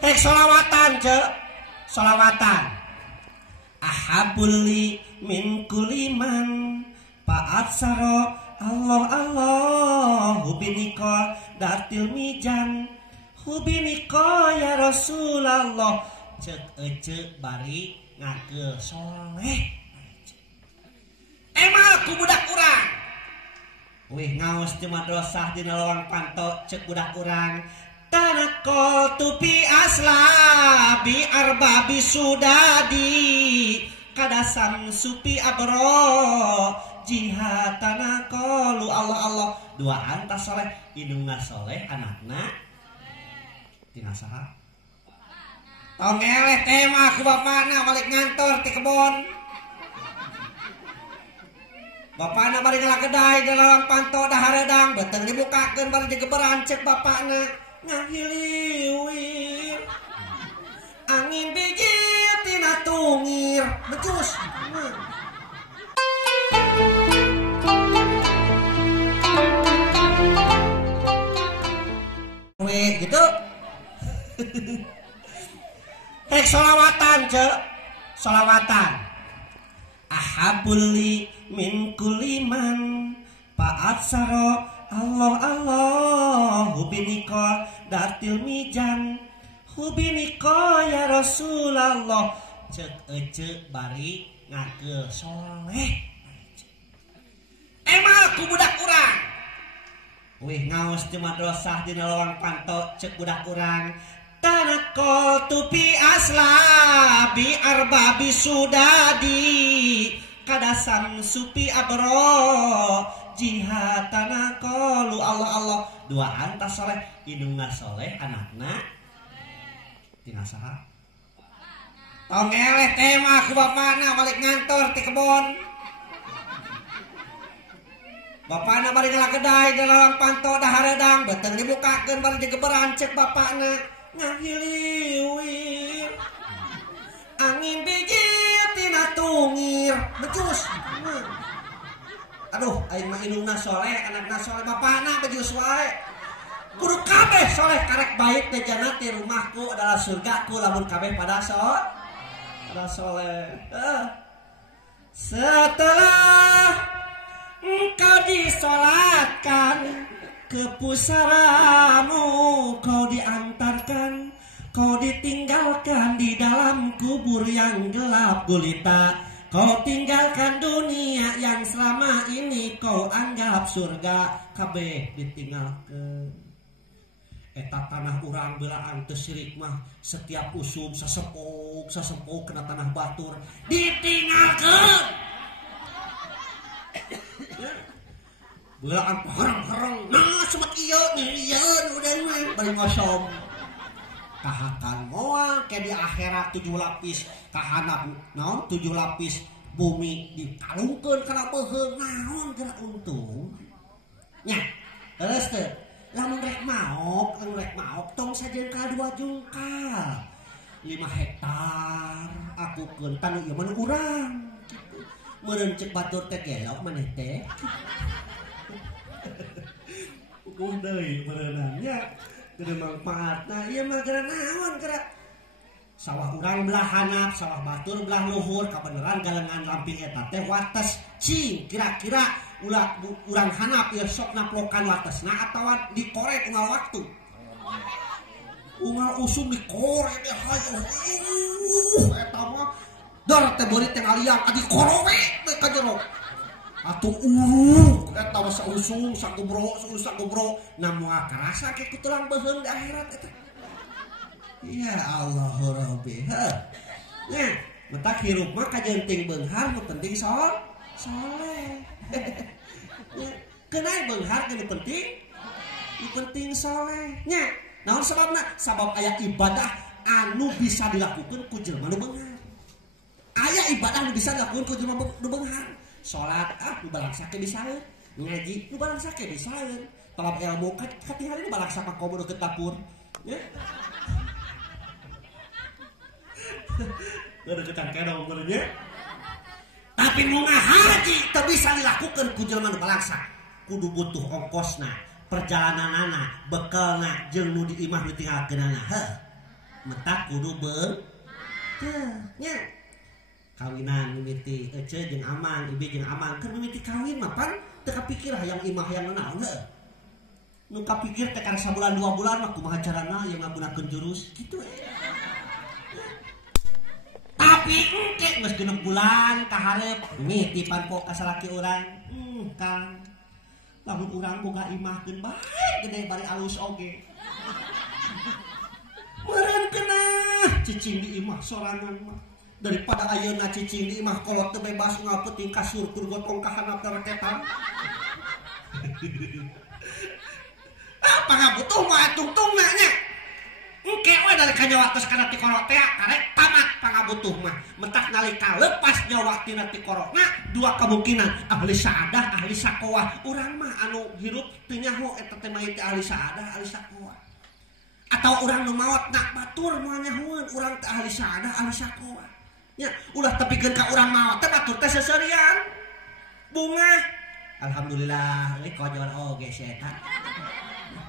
Solawatan cek, solawatan. Ahabuli min kuliman paat saro Allah Allah hubiniko dartil mijan hubiniko ya Rasulullah cek ece bari ngake soleh. Emang aku budak kurang. Wih ngaos di madrasah di lawang panto cek budak kurang. Tanakol tupi asla bi arbabi sudadi kadasan supi abro jihad tanakolu Allah Allah duaan tas soleh indungna soleh anakna tina saha tong eleh tema ku bapana balik ngantor ti kebon bapana bari ngala kedai di lawang panto daharedang beteng dibukakeun bari digeberan cek bapana ngahiliwir angin bijil tina tungir becus weh gitu. Solawatan cek, solawatan. Ahabuli min kuliman paat saro Allah Allah hubiniko dartil mijan hubiniko ya Rasulullah cek ece bari ngake soleh. Emang aku budak kurang. Wih ngaos di madrasah di lawang panto cek budak kurang. Tanakol tupi asla bi arbabi sudadi kadasan supi abro jihad tanakolu Allah Allah duaan tas soleh indungna soleh anakna tina saha tong eleh tema ku bapana balik ngantor ti kebon bapana bari ngala kedai di lawang panto daharedang beteng dibukakeun bari digeberan cek bapana ngahiliwir angin bijil tina tungir becus aduh aing mah indungna soleh anakna soleh bapana becus wae kudu kabeh soleh karek baik teh jannati rumahku adalah surgaku lamun kabeh pada soleh setelah engkau disolatkan ke pusaramu kau diantarkan kau ditinggalkan di dalam kubur yang gelap gulita kau tinggalkan dunia yang selama ini kau anggap surga kabeh ditinggalkan eta tanah urang belaan teu sirik mah setiap usum sasepuk kena tanah batur ditinggalkan belaan harang-harang nah semet ieu udah mah bari ngosom kahakan moal ke di akhirat 7 lapis kahanap naon 7 lapis bumi dikalungkeun kana beuheung naon geura untung nya terus teh lamun rek maok tong sajeun ka 2 jungkal 5 hektar aku keun tanu ieu mah urang kitu meureun cek batur teh gelok maneh teh ukuh deui meureunna nya gede manfaatna ieu mah geura naon geura sawah urang belah handap sawah batur belah luhur kabeneran galengan lamping eta teh wates cing kira-kira urang handap ieu sok naplokan watesna atawa dikorek unggal waktu unggal usum dikorek teh hayu eta mah dar teh beuri teh ngaliang adi korowe teh ka jero atuh eta mah sausung sagobro namun karasa ke ku tulang beuheung di akhirat eta ya Allah Rabbi nya mentak hirup mah kajenting beunghar nu penting soleh kenai beunghar nu penting soleh nya naon sababna sabab aya ibadah anu bisa dilakukeun ku jelema nu beunghar aya ibadah nu bisa dilakukeun ku jelema nu beunghar salat nu balangsa ke bisaeun ngaji nu balangsa ke bisaeun talab ilmu katingali nu balangsa ka komo deukeut dapur nya deukeut kedong beurnya tapi nu ngahaji teu bisa dilakukeun ku jelema nu balangsa kudu butuh ongkosna perjalananana bekelna jeung nu diimah ditinggalkeunana metak kudu beung teh nya kawinan mimiti ece jeung amang ibi jeung amang keur mimiti kawin mah pan teu kapikir hayang imah hayang naon heuh nu kapikir teh kana sabulan 2 bulan mah kumaha carana yang ngagunakeun jurus kitu tapi engke geus genep bulan kaharep mitipan pok ka salaki urang Kang lamun urang boga imahkeun bae gede bari alus oge meureun kena cicing di imah sorangan mah daripada ayeuna cicing di imah kolot teu bebas ngapeuting kasur tur gotong ka handap reketan apa ngabutuh mah tungtungna nya engke we dari kanyawa tos kana ti korot teh karek tamat pangabutuh mah mentak nalika lepas nyawa tina ti korona dua kemungkinan ahli saadah ahli sakoah urang mah anu hirup teu nyaho eta teh mah ahli saadah ahli sakoah atau urang nu maot nak batur moal nyahoeun urang teh ahli saadah ahli sakoah nya ulah tepikeun ka urang maot teh batur teh seuseurean bunga alhamdulillah euy kojon oge si eta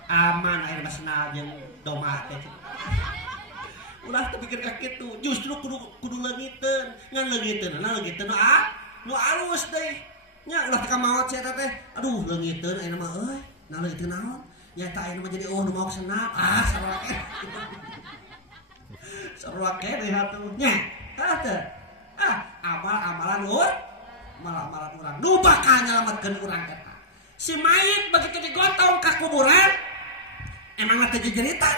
aman air masna jeung doma teh ulah tepikeun ka kitu justru kudu leungiteun ngan leungiteun nu alus deui nya ulah teu ka maot si eta teh aduh leungiteun ayeuna mah euy nah leungiteun naon nya eta ayeuna mah jadi nu mau senap sarua ke deui atuh nya teh amalan amalan urang nu bakal nyelametkeun urang eta si mayit begitu digotong ka kuburan emang teh jejeritan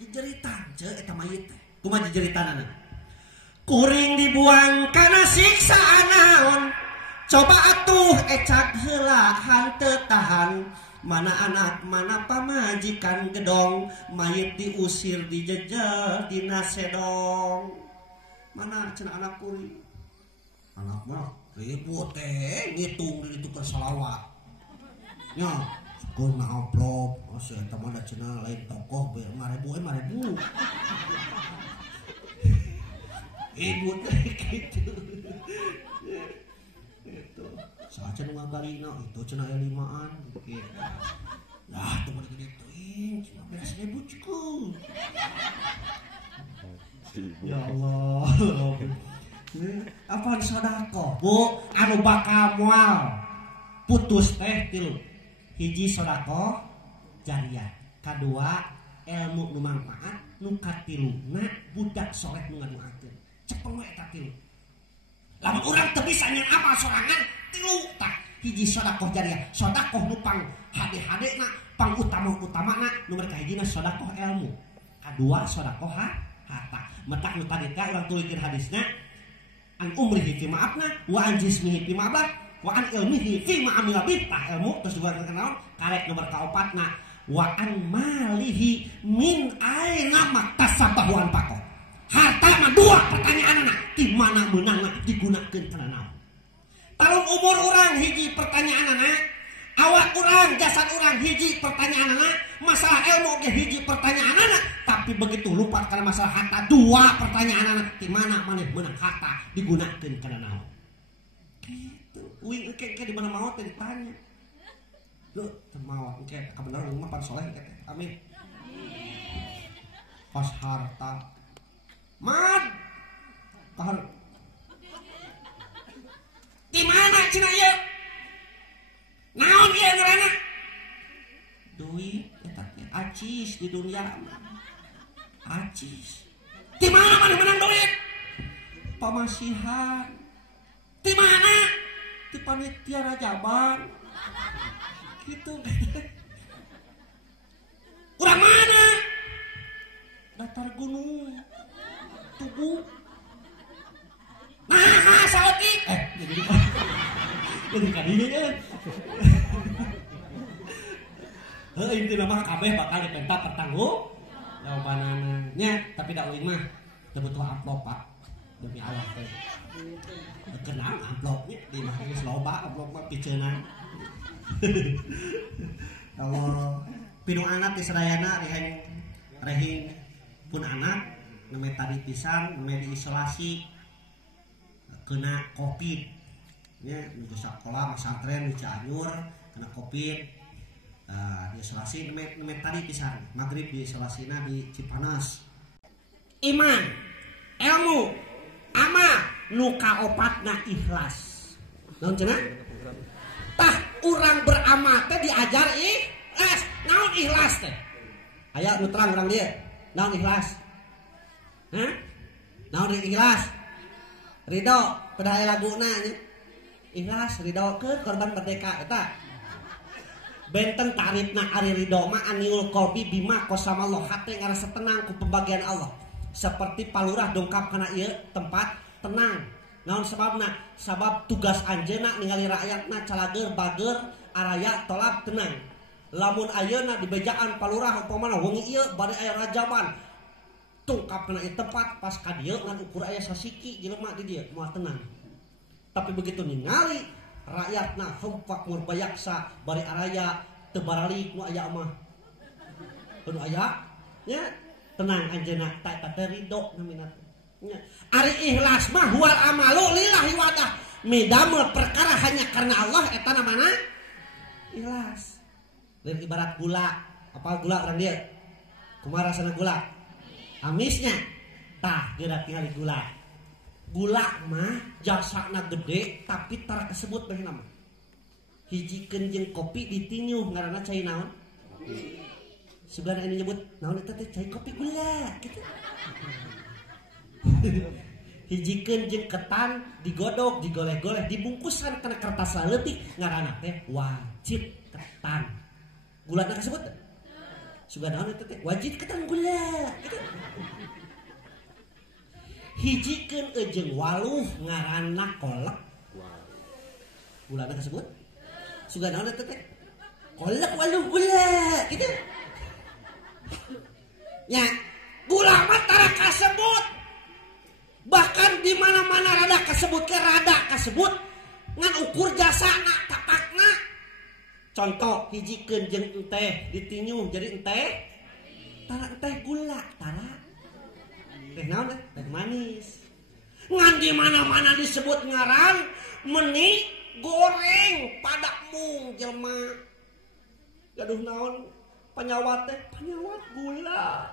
ceuk eta mayit teh kumaha jejeritanana kuring dibuang kana siksaan naon coba atuh ecak heula hanteu tahan mana anak mana pamajikan gedong mayit diusir dijejer dina sedong mana cenah anak kuring anak mah ribut teh ngitung di ditu salawat nya kurna amplop asa eta mah da cenah lain tokoh be 5.000 ribut kitu itu saca nu ngagarina itu cenah aya 5an kitu nah teu mah digituin cuma beres ribut cukup ya Allah apa sodako bu anu bakal moal putus teh tilu hiji sodako jariah kadua ilmu nu manfaat nu katiluna budak soleh nu ngaduakeun cepeng we eta tilu lamun urang teu bisa nyen amal sorangan tilu tah hiji sodako jariah sodako nu pang hade-hadena pang utama-utamana nomor kahijina sodako ilmu kadua sodako harta metak nu tadi teh urang tulikeun hadisna an umrihi fi ma'abna wa an jismihi fi ma'abah wa an ilmihi fi ma'amila bih tah ilmu terus juga kenal karek nomor kaopatna wa an malihi min aina maktasabahu an pako harta mah dua pertanyaanna di mana meunangna digunakeun kana naon talung umur urang hiji pertanyaanna awak urang jasad urang hiji pertanyaanna masalah ilmu ge hiji pertanyaanna tapi begitu lupa karena masalah harta dua pertanyaanna di mana maneh meunang harta digunakeun kana naon kitu uing engke di mana maot teh ditanya lu teu maot engke ka bener mah pan soleh engke teh amin pas harta mad kahar di mana cenah ieu naon ieu ngaranna duit eta teh acis di dunia acis di mana maneh menang duit pamasihan di mana di panitia rajaban gitu urang mana datar gunung tubuh nah saeutik jadi kadieu ya heuh intina mah kabeh bakal dipenta pertanggung jawabanana nya tapi da uing mah teu butuh amplop Pak demi Allah teh kenal amplopnya di mah geus loba amplop mah piceuna kalau pinu anak di sedayana rehing pun anak namanya tadi pisang namanya diisolasi kena covid ya di sekolah pesantren di Cianjur kena covid diisolasi namanya tadi pisang maghrib diisolasina di Cipanas iman, ilmu, amal, nu kaopatna ikhlas. Naon cenah? Tah urang beramal teh diajar ikhlas. Naon ikhlas teh? Aya nu terang urang dieu. Naon ikhlas? Hah? Naon ikhlas? Ridho, pada aya laguna nya. Ikhlas ridho keur korban merdeka eta. Benten tarifna ari ridho mah aniul qalbi bima qasamallahu hate ngarasa tenang ku pembagian Allah. Seperti palurah dongkap kana ieu tempat tenang. Naon sababna? Sabab tugas anjeunna ningali rakyatna calageur bageur araya tolak tenang. Lamun ayeuna di bejaan palurah upamana wengi ieu bade aya rajaban. Tungkap kana ieu tempat pas ka dieu ngan ukur aya sasiki jelema di dieu moal tenang. Tapi begitu ningali rakyatna hempak murbayaksa bari araya teu baralik nu aya mah. Kudu aya nya tenang anjeunna ta teh ridho namina. Nya ari ikhlas mah huwal amalu lillahi wadah. Midamel perkara hanya karena Allah eta namana ikhlas. Lain ibarat gula, apa gula urang dieu? Kumaha rasana gula? Amisnya. Tah geura tingali gula. Gula mah jasana gede tapi tara kesebut bae nama. Hijikeun jeung kopi ditinyuh ngaranna cai naon? Sugan ini nyebut naon eta teh cai kopi gula gitu. Hijikeun jeung ketan digodok, digoleh-goleh, dibungkusan kana kertas leutik ngaranna teh wajib ketan. Gulana kesebut teh? Sugan naon eta teh wajib ketan gula gitu. Hijikeun jeung waluh ngaranna kolek. Gulana kasebut? Sugan naon eta teh? Kolek waluh gula kitu. Nya, gula mah tara kasebut. Bahkan di mana-mana rada kasebut ke rada kasebut ngan ukur jasana tapakna. Contoh hijikeun jeung enteh ditinyuh jadi enteh. Tara enteh gula, tara teh naon teh manis. Ngan di mana-mana disebut ngaran meni goreng pada mung jelema. Gaduh naon panyawat teh panyawat gula.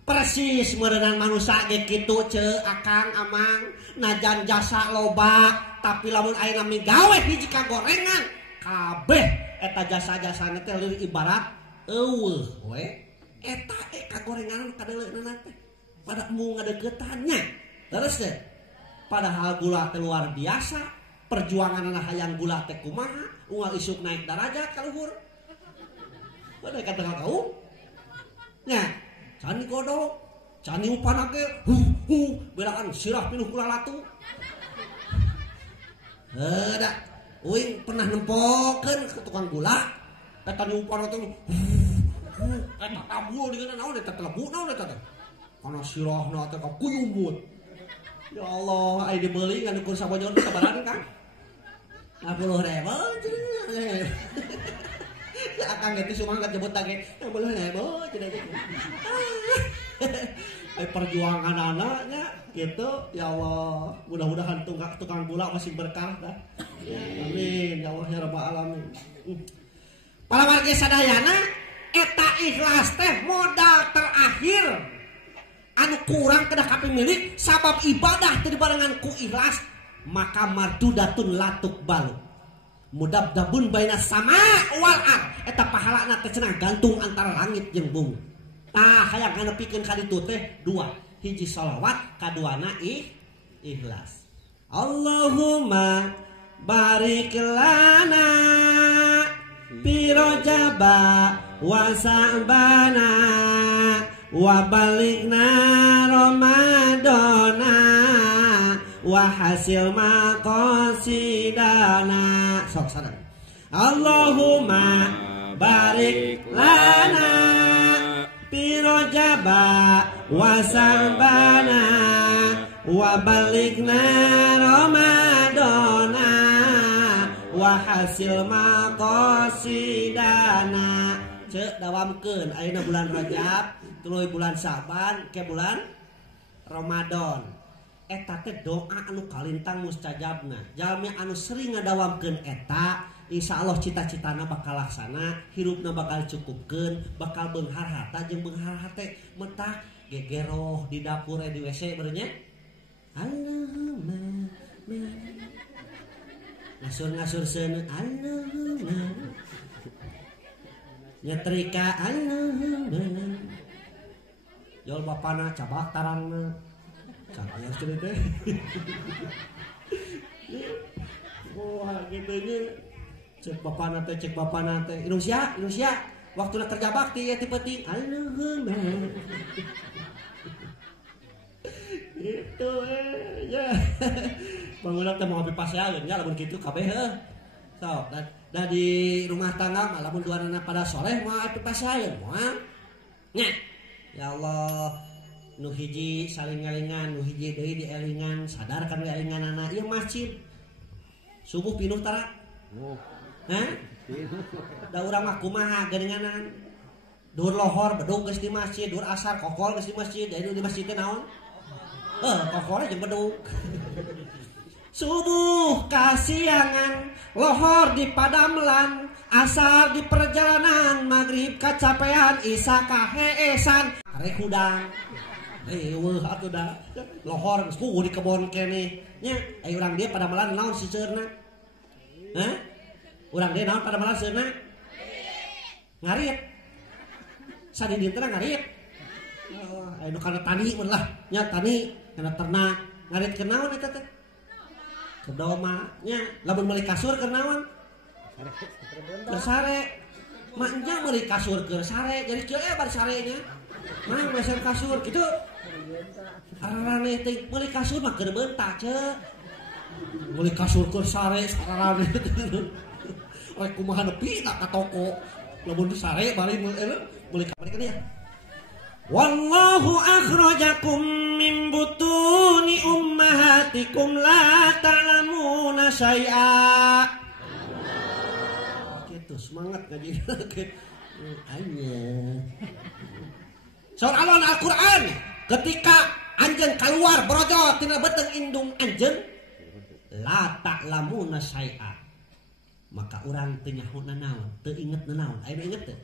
Persis meureunana manusia ge kitu ceu akang amang najan jasa loba tapi lamun ayeuna migawe hiji kagorengan kabeh eta jasa-jasana teh leuwih ibarat eueuh we. Eta kagorengan kadeuleunana teh pada mu ngadeuketannya terus teh padahal gula teh luar biasa perjuanganna hayang gula teh kumaha unggal isuk naik darajat ka luhur bade ka tengah kau nya cani godok cani upana ge belaan sirah pinuh kula latu da uing pernah nempokeun ke tukang gula eta ni upana teh eta tabul dengan naon eta telebu naon eta teh kana sirahna teh kuyumut ya Allah aya dibeuli ngan ukur sabojoon sabaran Kang 50.000 akang itu cuma nggak jebut lagi 50.000 cenah gitu perjuangan anaknya gitu ya Allah mudah-mudahan tukang gula masih berkah dah amin ya Allah ya rabbal alamin. Para warga sadayana eta ikhlas teh modal terakhir anu kurang kedah kapimilik sabab ibadah teu dibarengan ku ikhlas maka mardudatun latuk balu mudabdabun baina sama wal ard eta pahalana teh cenah gantung antara langit jeung bumi. Tah hayang nganepikeun ka ditu teh dua hiji shalawat kaduana ikhlas. Allahumma barik lana fi rajaba wa sa'bana wa balighna ramadana wa hasil maqasidana. Sok sadar. Allahumma barik lana fi rajaba wa sa'bana wa balighna ramadana wa hasil maqasidana. Ceuk dawamkeun ayeuna bulan Rajab tuluy bulan Sa'ban ke bulan Ramadan. Eta teh doa anu kalintang mustajabna. Jalmi anu sering ngadawamkeun eta Insya Allah cita-citana bakal laksana, hirupna bakal cukupkeun, bakal beunghar harta jeung beunghar hate metak gegeroh di dapur di WC beurnya. Allahumma ngasur seuneu Allahumma nyetrika Allahumma jol bapana cabak tarangna cakaya teh wah gitu nya cek bapana teh Indonesia waktuna kerja bakti ya tipe-tipe Allahumma gitu ya bangunan teh mau ngopi pasean ya lamun kitu kabeh heuh sok da di rumah tangga mah lamun duanana pada soleh mah atuh pasean moal nya ya Allah nu hiji saling ngelingan nu hiji deui dielingan sadarkan elinganana ieu masjid subuh pinuh tara hah da urang mah kumaha geuninganan dur lohor bedug geus di masjid dur asar kokol geus di masjid da di masjid teh naon kokol jeung bedug subuh kasiangan lohor di padamlan asar di perjalanan maghrib kacapean isya kaheesan arek hudang weuh atuh da lohor geus kudu di kebon keneh nya aya urang dia padamlan naon si ceurna hah urang dia naon padamlan seurna ngarit sadin teh ngarit anu kana tani mun lah nya tani kana ternak ngarit ke naon eta teh kedoma nya lamun meuli kasur keur naon keur sare manya meuli kasur keur sare jadi kieu bar sarenya mah meser kasur kitu ararane teh meuli kasur mah keur beuntak ceuk meuli kasur keur sare sararane rek kumaha nepi tak ka toko lamun sare bari meuli kamari kan ya wallahu akhrajakum min butuni ummahatikum la ta'lamuna syai'a. Gitu semangat ngaji. Anya. Soal alon Al-Qur'an ketika anjeun keluar brojo tina beuteung indung anjeun la ta'lamuna syai'a. Maka urang teu nyahouna naon, teu ingetna naon. Aya nu inget teu?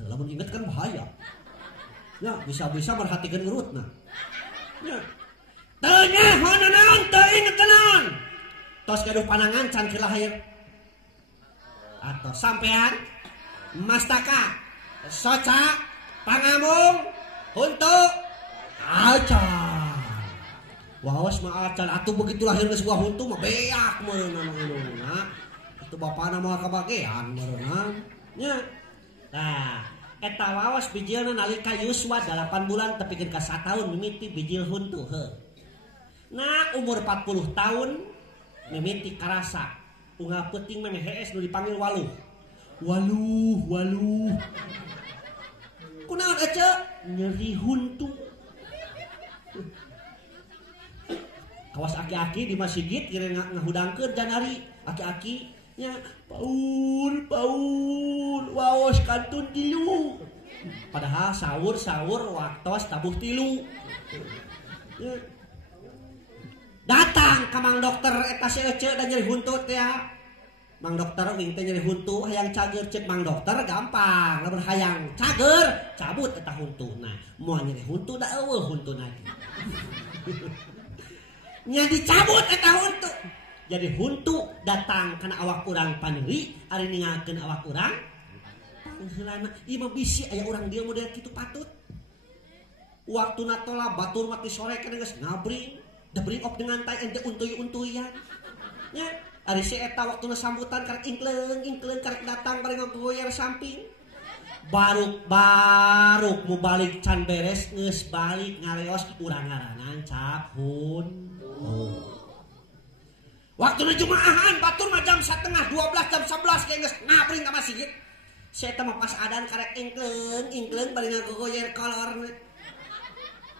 Teu lamun inget kan bahaya. Ya bisa-bisa merhatikan urutna. Ya. Tanya hana naon teu inget naon. Tos gaduh panangan can lahir. Atau sampean mastaka soca pangamung huntu acan. Waos mah acan atuh begitu lahir geus buah huntu mah beak meunang indungna. Atuh bapana mah kabagean meunang. Nya. Nah, eta wawas bijilna nalika yuswa 8 bulan tepikeun ka 1 tahun mimiti bijil huntu heuh. Nah umur 40 tahun mimiti karasa unggal peuting meh hees nu dipanggil waluh. Waluh. Kunaon ece? Nyeri huntu. Kawas aki-aki di masjid kira ngahudangkeun janari aki-aki nya paul waos kantun tilu padahal sahur waktos tabuh tilu datang ka mang dokter eta si ece da nyeri huntut ya mang dokter wing teh nyeri huntu hayang cager cek mang dokter gampang lamun hayang cager cabut eta huntuna moal nyeri huntu da eueuh huntuna nya dicabut eta huntu. Jadi huntu datang karena awak urang paneri ari ningalkeun awak urang pangheulana ieu mah bisi aya urang dia model kitu patut waktuna tola batur mati sore kana geus ngabring debring op dengan tai ente untuy-untuyan nya ari si eta waktuna sambutan karek ingkleung karek datang bari ngagoyer samping baruk mu balik can beres geus balik ngareos urang ngaranan cap hun waktu na jumaahan batur mah jam 1:30 12 jam 11 kayak geus ngabring ka masjid. Saya teh mah pas adan karek ingkleung bari ngagogoyer kolorna.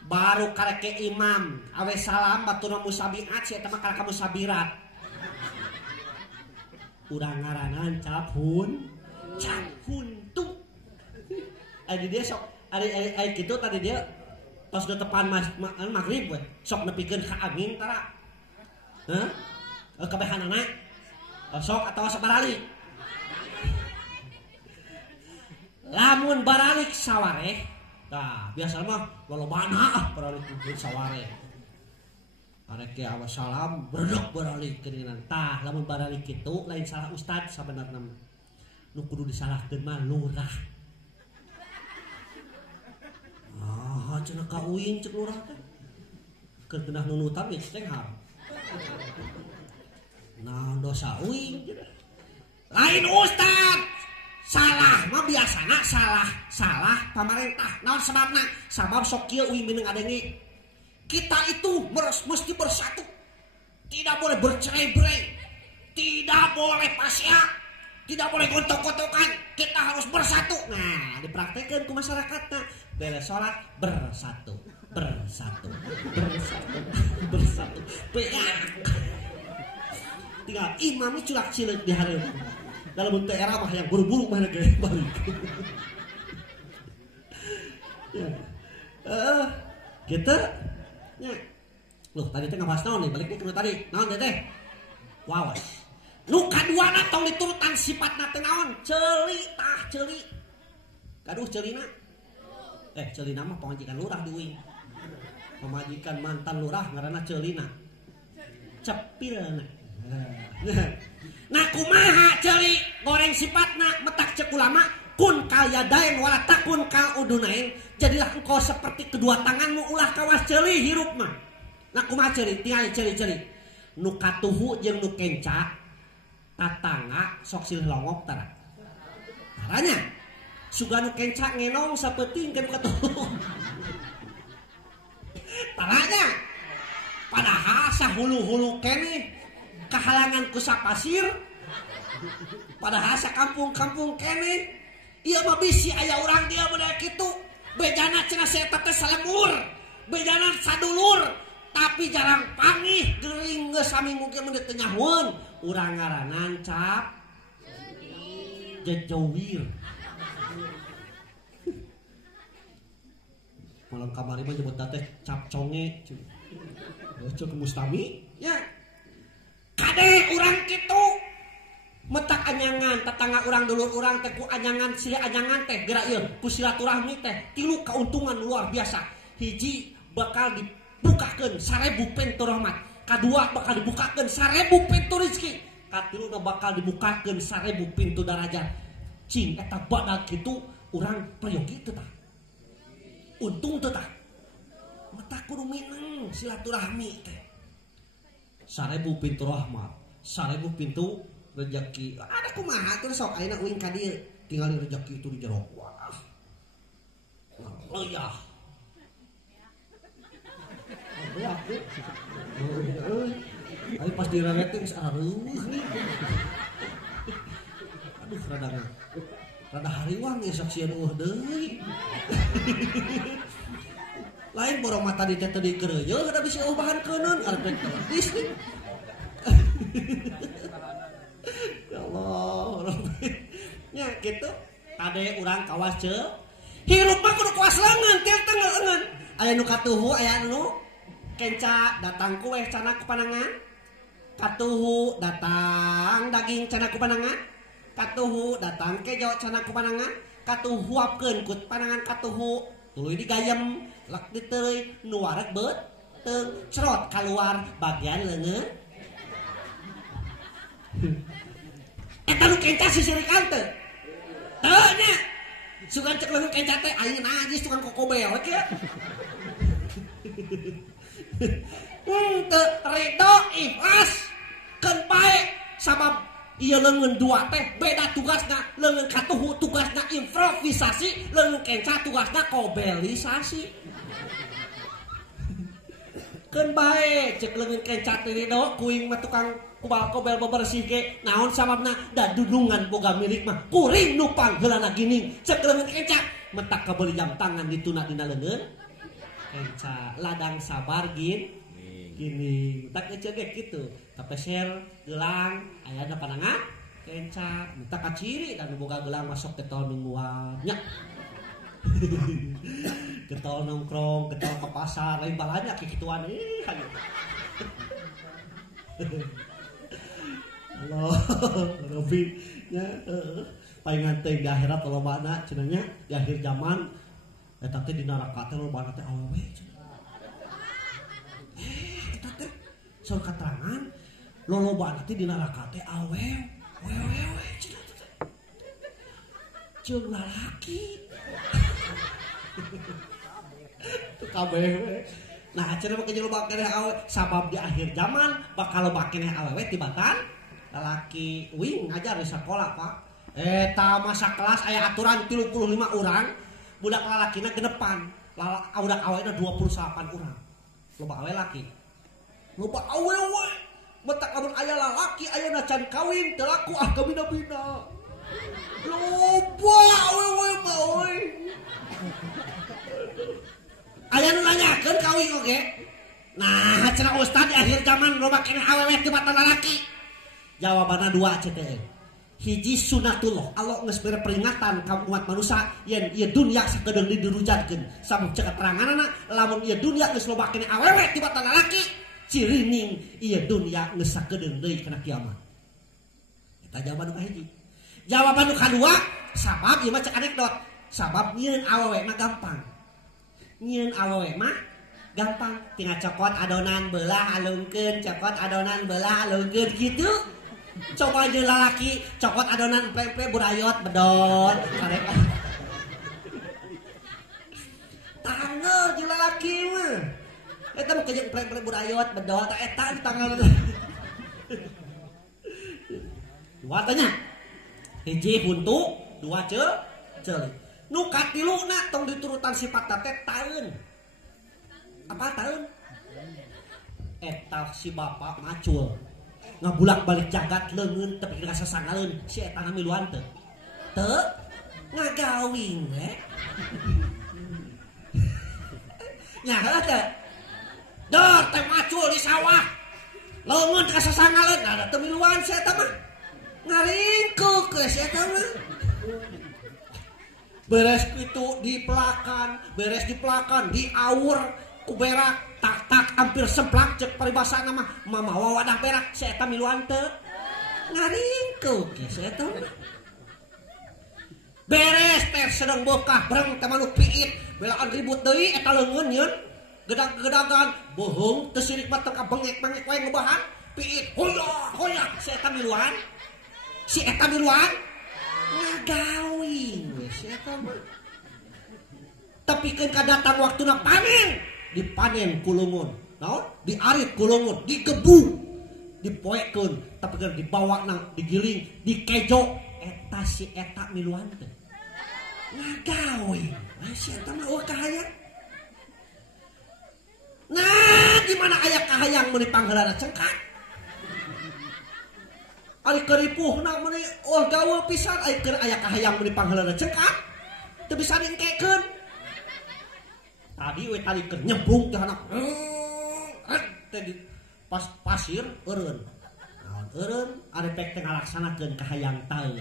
Baru karek ke imam awe salam batur musabiat saya teh mah karek musabirat. Urang ngaranan cap huntu. Adi dia sok ari kitu tadi dia tos depan magrib we sok nepikeun ka angin tara. Hah? Kabehanana Sok atau sabaralik. Lamun baralik saware, nah biasa mah lolobana baralik kumpul saware. Arek ge awas salam berdok baralik keuningan. Tah lamun baralik kitu lain salah ustad sabenerna mah. Nu kudu disalahkeun mah lurah. Ah, cenah ka uing cek lurah teh. Keur geunah nunutan ge ceng har. Nah, dosa uing lain ustad. Salah mah biasana salah pamarentah. Naon sababna? Sabab sok kieu uing mineng adengi. Kita itu mesti bersatu. Tidak boleh bercerai-berai. Tidak boleh pasya. Tidak boleh gontok-gontokan. Kita harus bersatu. Nah, dipraktekkan ke masyarakatnya. Beres sholat bersatu. Tinggal imamnya culak cilik di hari itu. Dalam bentuk era mah yang buru-buru mana gaya balik. Ya. Gitu. Ya. Loh, tadi teh ngabahas naon nih? Baliknya ke tadi. Naon teh? Wawas. Nu kaduana tong diturutan sifatna teh naon? Ceuli. Kaduh ceulina. Ceulina mah pamajikan lurah di uing. Pamajikan mantan lurah ngaranna ceulina. Cepilna. Nah kumaha ceuli goreng sifatna metak cek ulama kun kalyadain wala takun kal udunain. Jadilah engkau seperti kedua tanganmu ulah kawas ceuli hirup mah. Nah kumaha ceuli tinggal ceuli. Nu katuhu jeung nu kenca tatangga sok silih longok tara. Caranya suga nu kenca ngenong sapeuting ka nu katuhu. Taranya padahal sahulu-hulu keneh kahalangan ku sapasir. Padahal sakampung-kampung keneh ieu mah bisi aya urang dia bener kitu. Bejana cenah saya teh salemur, bejana sadulur, tapi jarang pangih geuring geus saminggu ge mun teu nyahoeun. Urang ngaranan cap jejowir. Malam kamari mah nyebut teh cap conge. Cek mustami ya. Kade urang kitu metak anyangan tetangga urang dulur urang teh ku anyangan silih anyangan teh geura ieu ku silaturahmi teh tilu kauntungan luar biasa. Hiji bakal dibukakeun 1000 pintu rahmat, kadua bakal dibukakeun 1000 pintu rezeki, katiluna bakal dibukakeun 1000 pintu darajat. Cing eta badak kitu urang prayogi teh tah. Untung teh tah. Metak kudu mineng silaturahmi teh. 1000 pintu rahmat, 1000 pintu rezeki. Ada kumaha tuh sok ayeuna uing ka dieu tinggal rezeki itu di jero. Wah. Leuyah. Ya. Ari pas direret geus areuh nih. Aduh rada hariwang ya saksian deui. Lain borong mata di teh di keureuh kada bisa ubahan keuneun arep bisnis. Ya Allah. Nya kitu tade urang kawas ceul. Hirup mah kudu kawas leungeun, teu leungeun. Aya nu katuhu, aya nu kenca datang kueh cana ku panangan. Katuhu datang daging cana ku panangan. Katuhu datang kejo cana ku panangan. Katuhu huapkeun ku panangan katuhu. Tuluy digayem, lak diteuy nu wareg beut teung cerot kaluar bagian leungeun. Eta nu kenca sisirikan teu. Teu nya. Sugan cek leungeun kenca teh ayeuna najis tukang kokobel we kieu. Teu ridho ikhlas keun bae sabab ieu leungeun dua teh beda tugasna. Leungeun katuhu tugasna improvisasi, leungeun kenca tugasna kobelisasi. Keun bae cek leungeun kenca teh ridho kuing mah tukang kubal kobel bebersih ge naon sababna da dudungan boga milik mah kuring nupang heulana gining cek leungeun kenca metak kabeuli jam tangan dituna dina leungeun kenca ladang sabar gini tak kecil ge kitu tapeser gelang aya na panangan kenca metak kaciri dan boga gelang masuk ke tol mingguan nya ketol nongkrong ketol ke pasar lain balanya kikituan Allah Robi nya palingan teh di akhirat lobana cenah nya di akhir zaman eta teh di neraka teh lobana teh awewe eta teh saur katerangan lolobana teh di neraka teh awewe wewe cenah teh jeung lalaki tuh kabeh. Nah cenah make loba keneh awewe sabab di akhir zaman bakal loba keneh awewe tibatan lalaki wing ngajar di sekolah Pak eta masa kelas aya aturan 35 urang budak lalakina genepan budak awena 28 urang loba awewe laki loba awewe metak amun aya lalaki ayeuna can kawin teu laku ka bina-bina loba awewe mah euy aya nu nanyakeun kawin oge nah cenah ustad di akhir zaman loba keneh awewe tibatan lalaki jawabanna dua CTE hiji sunatullah Allah geus bere peringatan ka umat manusia yen ieu dunya sakedeung didirujatkeun sabab cek keteranganna lamun ieu dunya geus loba keneh awewe tibatan lalaki cirining ieu dunya geus sakedeung deui kana kiamat eta jawaban nu hiji jawaban nu kadua sabab ieu mah cek anekdot sabab nyieun awewe mah gampang nyieun awewe mah gampang tinggal cokot adonan belah alungkeun cokot adonan belah alungkeun gitu coba aja lalaki cokot adonan empe burayot bedol karek tanggal jeung lalaki mah eta mah kejeung empe burayot bedol ta eta di tanggal dua tanya hiji huntu dua ceulik nu katiluna tong diturutan sifat teh taeun apa taeun eta si bapak macul ngabulak balik jagat leungeun tapi dina sasangaleun si eta miluan teu ngagawing we nya heula teu dor teh macul di sawah leungeun ka sasangaleun ada teu miluan si eta mah ngaringkuk we si eta mah beres itu beres di pelakan diawur ku berak tak hampir semplak cek paribasana mah mamawa wadah berak si eta miluan teu ngaringkuk ge si eta beres teh sedang bokah breng teh manuk piit belaan ribut deui eta leungeun nyeun gedag-gedagan bohong teu sirik mah teu kabengek-bengek wae ngebahan piit hoya si eta miluan ngagawing we si eta mah tepikeun ka datang waktuna panen dipanen kulungun naon diarit kulungun digebu dipoekeun tepikeun dibawa nang digiling dikejo eta si eta miluan teh ngagawing we si eta mah eueuh kahayang nah di mana aya kahayang mun dipangheulana cengkak ari keripuhna meuni gaul pisan aya kahayang meuni pangheulana cengkak teu bisa dingkekeun tadi we talikeun nyembung teh anak teh di pas pasir eureun naon eureun ari pek teh ngalaksanakeun kahayang taeun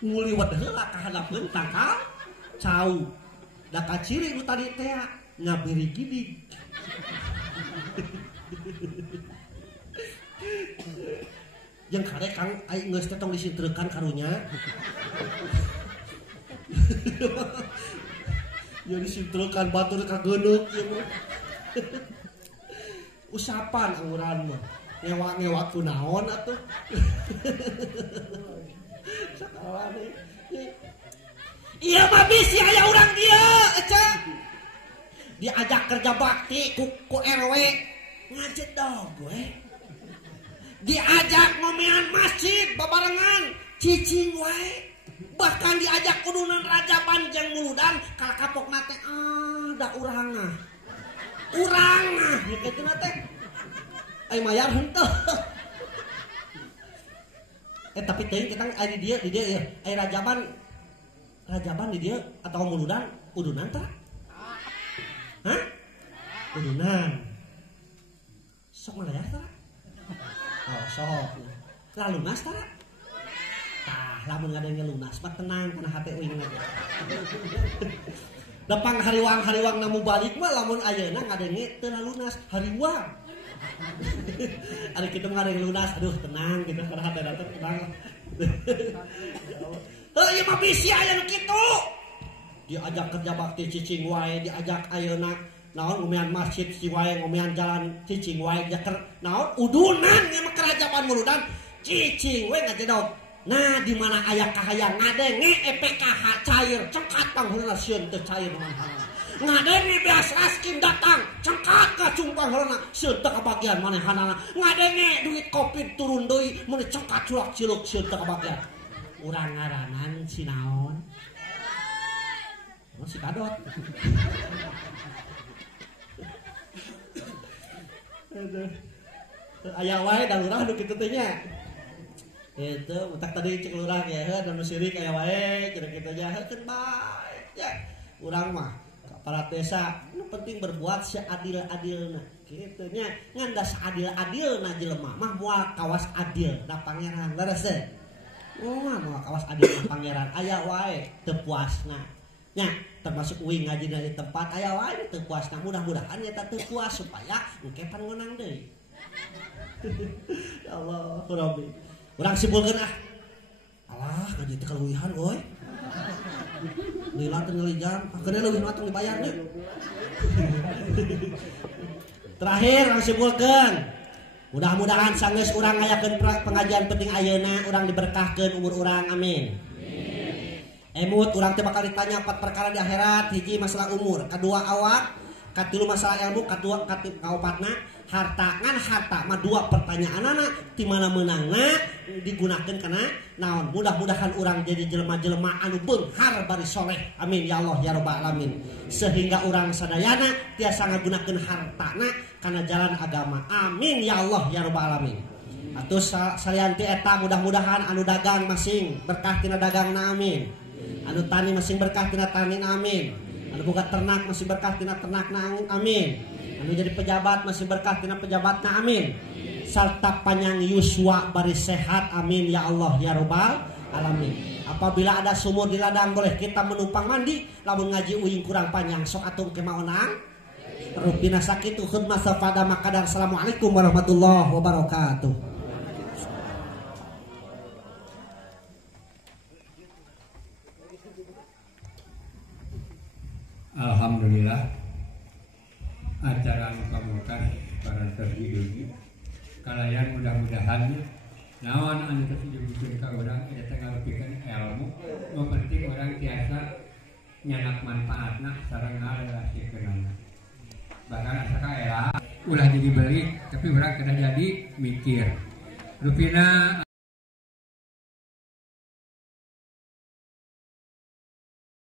nguliwat heula ka hadapeun tangkal cau da kaciri nu tadi teh ngabiri gidig yang karek kang aing geus tong disintrekan karunya ya disintrekan batur ka geuneuh ieu usapan angguran mah ngewa-ngewa kunaon atuh sakawane iya mah bisi aya urang dieu eca diajak kerja bakti ku RW ngajedog we diajak ngomean masjid babarengan cicing wae bahkan diajak kudunan rajaban jeung muludan kala kapokna teh da urangah kitu na teh ai mayar henteu tapi teuing kita di dia ya ai rajaban di dia atau muludan udunan tah hah udunan sok malayar tah oh sok lalu lunas tah lamun ngadenge lunas mah tenang kana hate uing aja depang hariwang namu balik mah lamun ayeuna ngadenge teu lunas hariwang Ari kitu mah ada lunas, aduh tenang gitu karena hate datang tenang. Ieu mah bisi aya nu kitu. Diajak kerja bakti cicing wae, diajak ayeuna naon ngomean masjid cicing wae, ngomean jalan cicing wae, jaker naon udunan ieu mah kerajaan muludan cicing we ngajedog. Nah di mana aya kahayang ngadenge EPKH cair cengkat pangheulna sieun teu cair manehna. Ngadenge beas raskin datang cengkat ka cumpang heulna sieun teu kabagian manehanana. Ngadenge duit Covid turun deui mun cengkat culak-ciluk sieun teu kabagian. Urang ngaranan si naon? Si kadot. Aya wae da urang nu kitu teh nya. Itu utak tadi cek lurah ya heuh anu sirik aya wae cenah kitu nya heukeun bae ya. Urang mah kepala desa nu penting berbuat seadil-adilna kitu nya. Ngan da seadil-adilna jelema mah moal kawas adil da pangeran leres teh. Moal kawas adil da pangeran aya wae teu puasna. Nya termasuk uing ngaji di tempat aya wae teu puasna mudah-mudahan eta teu puas supaya engke pan ngonang deui. Ya Allah Rabbi. Urang simpulkeun ah. Alah ngaji teh kaluwihan goy. Lila teu ngelijam, akhirnya leuwih mah tong dibayar deui. Terakhir urang simpulkeun. Mudah-mudahan sanggeus urang ngayakeun pengajian penting ayeuna urang diberkahkeun umur urang amin. Emut urang teh bakal ditanya 4 perkara di akhirat. Hiji masalah umur, kedua awak, katilu masalah ilmu, kedua kaopatna harta. Ngan harta mah 2 pertanyaanna ti mana meunangna digunakeun kana naon. Mudah-mudahan urang jadi jelema-jelema anu beunghar bari soleh. Amin ya Allah ya rabbal alamin. Sehingga urang sadayana tiasa ngagunakeun hartana kana jalan agama. Amin ya Allah ya rabbal alamin. Atuh salianti eta mudah-mudahan anu dagang masing berkah tina dagangna amin. Anu tani masing berkah tina tanina amin. Anu boga ternak masing berkah tina ternakna amin. Anu jadi pejabat masih berkah tina pejabatna amin. Sarta panjang yuswa bari sehat amin ya Allah ya rabbal alamin. Apabila ada sumur di ladang boleh kita menumpang mandi. Lamun ngaji uing kurang panjang sok atuh ke maonang. Rupina sakitu khidmah safada makadar. Assalamualaikum warahmatullahi wabarakatuh. Alhamdulillah acara pamungkas parantos diugi kalayan mudah-mudahan naon anu teu dijugukeun ka urang eta ngalupikeun ilmu nu penting urang tiasa nyanak manfaatna sareng ngarelasikeunna bahkan asa kaela ulah jadi beli tapi urang kada jadi mikir rupina